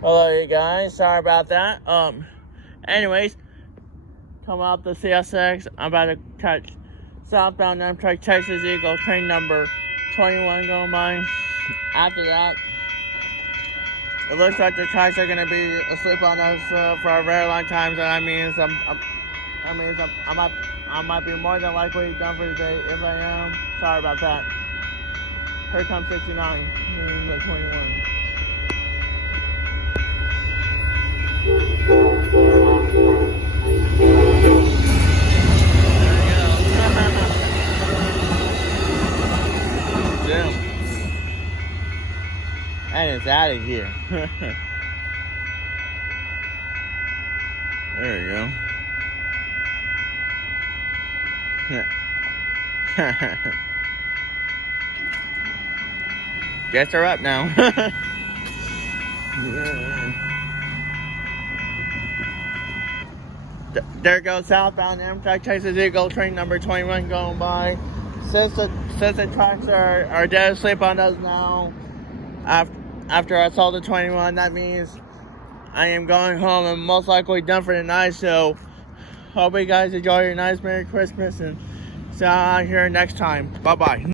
Hello, you guys. Sorry about that. Anyways, come out the CSX. I'm about to catch Southbound Amtrak Texas Eagle train number 21 going by. After that, it looks like the tracks are gonna be asleep on us for a very long time. So that means I might be more than likely done for the day. If I am, sorry about that. Here comes 69, the 21. And it's out of here. There we go. Guess they're up now. There goes Southbound Amtrak Texas Eagle train number 21 going by. Since the tracks are dead asleep on us now, after I saw the 21, that means I am going home and most likely done for the night. So hope you guys enjoy your nice Merry Christmas and see you out here next time. Bye bye.